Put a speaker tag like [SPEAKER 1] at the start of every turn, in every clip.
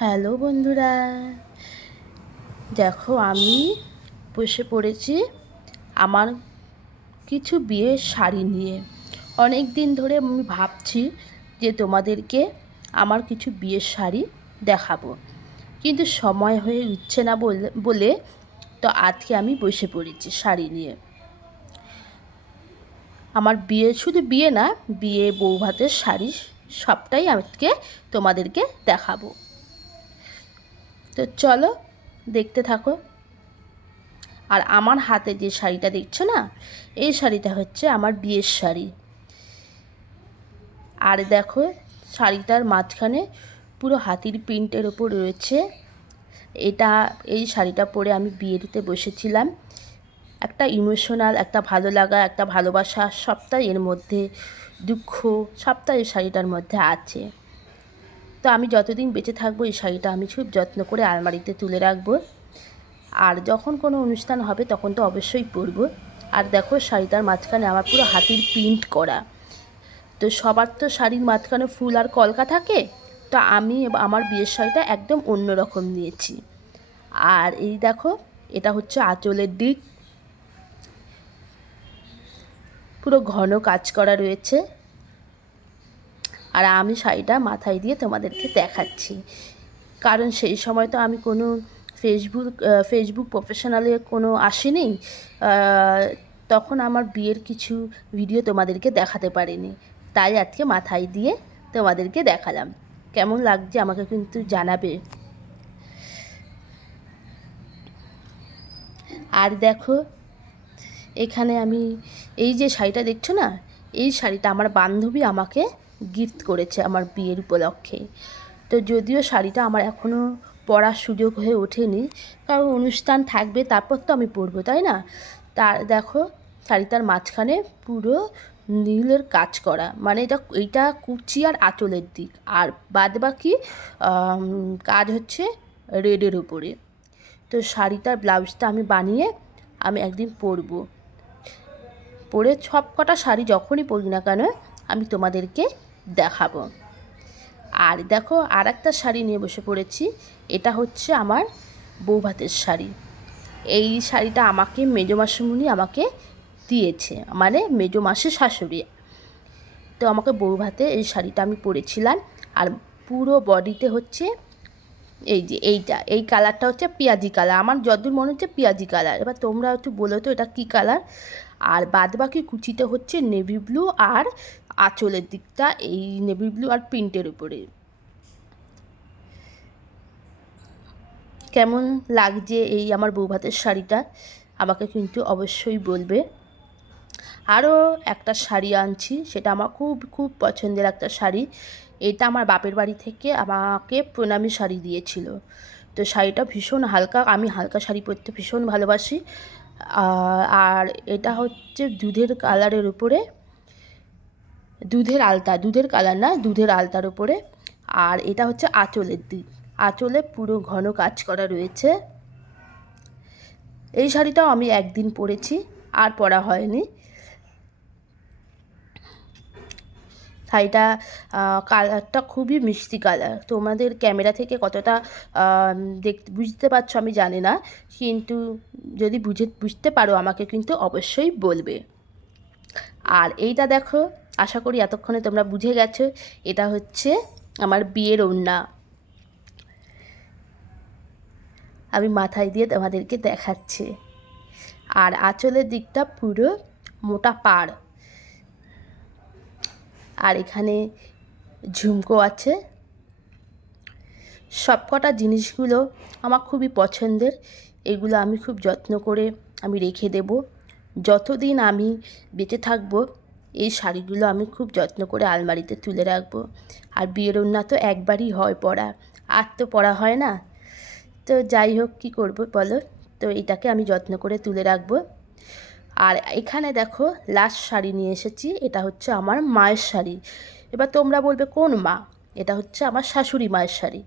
[SPEAKER 1] Hello বন্ধুরা। দেখো আমি বসে পড়েছি আমার কিছু বিয়ের শাড়ি নিয়ে। অনেক দিন ধরে আমি ভাবছি যে তোমাদেরকে আমার কিছু বিয়ের শাড়ি দেখাবো। কিন্তু সময় হয়ে উঠছে না বলে- তো আজকে আমি বসে পড়েছি শাড়ি নিয়ে। আমার বিয়ে শুধু বিয়ে না, বিয়ে, বউ ভাতের শাড়ি সবটাই আজকে তোমাদেরকে দেখাবো। তো চলো দেখতে থাকো। আর আমার হাতে যে শাড়িটা দেখছ না, এই শাড়িটা হচ্ছে আমার বিয়ের শাড়ি। আর দেখো, শাড়িটার মাঝখানে পুরো হাতির প্রিন্টের ওপর রয়েছে। এটা, এই শাড়িটা পরে আমি বিয়েতে বসেছিলাম। একটা ইমোশনাল, একটা ভালো লাগা, একটা ভালোবাসা সবটাই এর মধ্যে, দুঃখ সবটাই এই শাড়িটার মধ্যে আছে। তো আমি যতদিন বেঁচে থাকব এই শাড়িটা আমি খুব যত্ন করে আলমারিতে তুলে রাখব। আর যখন কোনো অনুষ্ঠান হবে তখন তো অবশ্যই পরবো। আর দেখো শাড়িটার মাঝখানে আমার পুরো হাতির প্রিন্ট করা। তো সবার তো শাড়ির মাঝখানে ফুল আর কলকা থাকে। তো আমি আমার বিয়ের শাড়িটা একদম অন্য রকম নিয়েছি। আর এই দেখো, এটা হচ্ছে আঁচলের দিক। পুরো ঘন কাজ করা রয়েছে। আর আমি শাড়িটা মাথায় দিয়ে তোমাদেরকে দেখাচ্ছি। কারণ সেই সময় তো আমি কোনো ফেসবুক ফেসবুক প্রফেশনালে কোনো আসেনি তখন আমার বিয়ের কিছু ভিডিও তোমাদেরকে দেখাতে পারিনি। তাই আজকে মাথায় দিয়ে তোমাদেরকে দেখালাম। কেমন লাগছে আমাকে কিন্তু জানাবে। আর দেখো, এখানে আমি এই যে শাড়িটা দেখছ না? এই শাড়িটা আমার বান্ধবী আমাকে গিফট করেছে আমার বিয়ের উপলক্ষে। তো যদিও শাড়িটা আমার এখনও পরার সুযোগ হয়ে ওঠেনি, কারণ অনুষ্ঠান থাকবে, তারপর তো আমি পরবো, তাই না? তার দেখো, শাড়িটার মাঝখানে পুরো নীলের কাজ করা মানে এটা, এইটা কুচি আর আঁচলের দিক, আর বাদ বাকি কাজ হচ্ছে রেডের উপরে। তো শাড়িটার ব্লাউজটা আমি বানিয়ে আমি একদিন পরবো। পরে সব কটা শাড়ি যখনই পরি না কেন, আমি তোমাদেরকে দেখাবো। আর দেখো আর একটা শাড়ি নিয়ে বসে পড়েছি, এটা হচ্ছে আমার বৌভাতের শাড়ি। এই শাড়িটা আমাকে মেজো মাসিমণি আমাকে দিয়েছে মানে মেজো মাসির শাশুড়ি। তো আমাকে বৌভাতে এই শাড়িটা আমি পরেছিলাম, আর পুরো বডিতে হচ্ছে এই যে এইটা, এই কালারটা হচ্ছে পেঁয়াজি কালার। আমার যতদূর মনে হচ্ছে পেঁয়াজি কালার। এবার তোমরা একটু বলো তো এটা কী কালার? আর বাদ বাকি কুচিতে হচ্ছে নেভি ব্লু আর আঁচলের দিকটা এই নেভি ব্লু আর প্রিন্টের উপরে। কেমন লাগছে এই আমার বৌভাতের শাড়িটা? আমাকে কিন্তু অবশ্যই বলবে। আরও একটা শাড়ি আনছি, সেটা আমার খুব খুব পছন্দের একটা শাড়ি। এটা আমার বাপের বাড়ি থেকে আমাকে প্রণামী শাড়ি দিয়েছিল। তো শাড়িটা ভীষণ হালকা, আমি হালকা শাড়ি পরতে ভীষণ ভালোবাসি। আর এটা হচ্ছে দুধের কালারের উপরে। দুধের আলতা, দুধের কালার না, দুধের আলতার উপরে। আর এটা হচ্ছে আঁচলের দিক। আঁচলে পুরো ঘন কাজ করা রয়েছে। এই শাড়িটাও আমি একদিন পরেছি, আর পরা হয়নি। শাড়িটা কালারটা খুবই মিষ্টি কালার তোমাদের ক্যামেরা থেকে কতটা দেখ, বুঝতে পারছ আমি জানি না, কিন্তু যদি বুঝে, বুঝতে পারো আমাকে কিন্তু অবশ্যই বলবে। আর এইটা দেখো আশা করি এতক্ষণে তোমরা বুঝে গেছো, এটা হচ্ছে আমার বিয়ের ওড়না। আমি মাথায় দিয়ে তোমাদেরকে দেখাচ্ছি। আর আঁচলের দিকটা পুরো মোটা পাড়। আর এখানে ঝুমকো আছে। সবকটা জিনিসগুলো আমার খুবই পছন্দের। এগুলো আমি খুব যত্ন করে আমি রেখে দেব। যতদিন আমি বেঁচে থাকব এই শাড়িগুলো আমি খুব যত্ন করে আলমারিতে তুলে রাখব। আর বিয়ের ওড়না তো একবারই হয় পরা আর তো পরা হয় না। তো যাই হোক, কী করব বলো? তো এটাকে আমি যত্ন করে তুলে রাখব। আর এখানে দেখো লাস্ট শাড়ি নিয়ে এসেছি। এটা হচ্ছে আমার মায়ের শাড়ি। এবার তোমরা বলবে, কোন মা? এটা হচ্ছে আমার শাশুড়ি মায়ের শাড়ি।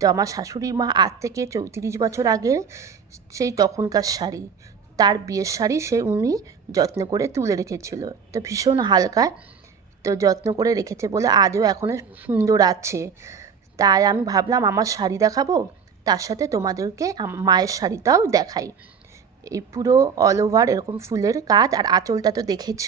[SPEAKER 1] তো আমার শাশুড়ি মা আজ থেকে চৌত্রিশ বছর আগে সেই তখনকার শাড়ি। তার বিয়ের শাড়ি সে উনি যত্ন করে তুলে রেখেছিল। তো ভীষণ হালকা তো যত্ন করে রেখেছে বলে আজও এখনও সুন্দর আছে। তাই আমি ভাবলাম আমার শাড়ি দেখাবো, তার সাথে তোমাদেরকে মায়ের শাড়িটাও দেখাই। এই পুরো অল ওভার এরকম ফুলের কাজ আর আঁচলটা তো দেখেছ।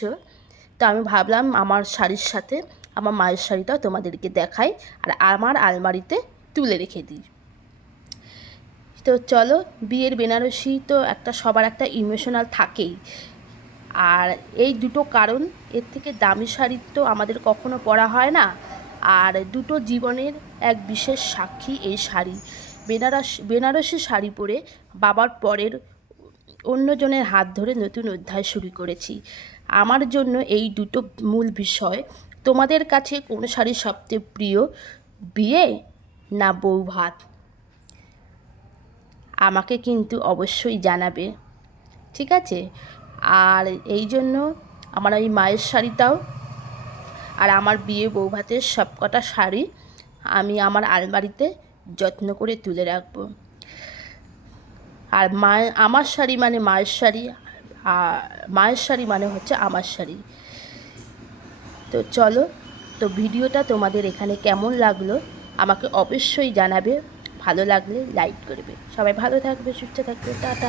[SPEAKER 1] তো আমি ভাবলাম আমার শাড়ির সাথে আমার মায়ের শাড়িটাও তোমাদেরকে দেখাই আর আমার আলমারিতে তুলে রেখে দিই। তো চলো, বিয়ের বেনারসি তো একটা, সবার একটা ইমোশনাল থাকেই। আর এই দুটো কারণ, এর থেকে দামি শাড়ি তো আমাদের কখনো পরা হয় না। আর দুটো জীবনের এক বিশেষ সাক্ষী এই শাড়ি। বেনারস, বেনারসি শাড়ি পরে বাবার পরের অন্যজনের হাত ধরে নতুন অধ্যায় শুরু করেছি। আমার জন্য এই দুটো মূল বিষয়, তোমাদের কাছে কোন শাড়ি সবচেয়ে প্রিয়, বিয়ে না বউ ভাত? আমাকে কিন্তু অবশ্যই জানাবে। ঠিক আছে? আর এই জন্য আমার ওই মায়ের শাড়িটাও আর আমার বিয়ে বউ ভাতের সবকটা শাড়ি আমি আমার আলমারিতে যত্ন করে তুলে রাখব। আর মায়ের আমার শাড়ি মানে মায়ের শাড়ি, আর মায়ের শাড়ি মানে হচ্ছে আমার শাড়ি। তো চলো, তো ভিডিওটা তোমাদের এখানে কেমন লাগল আমাকে অবশ্যই জানাবে। ভালো লাগলে লাইক করবে। সবাই ভালো থাকবে সুস্থ থাকবে টাটা।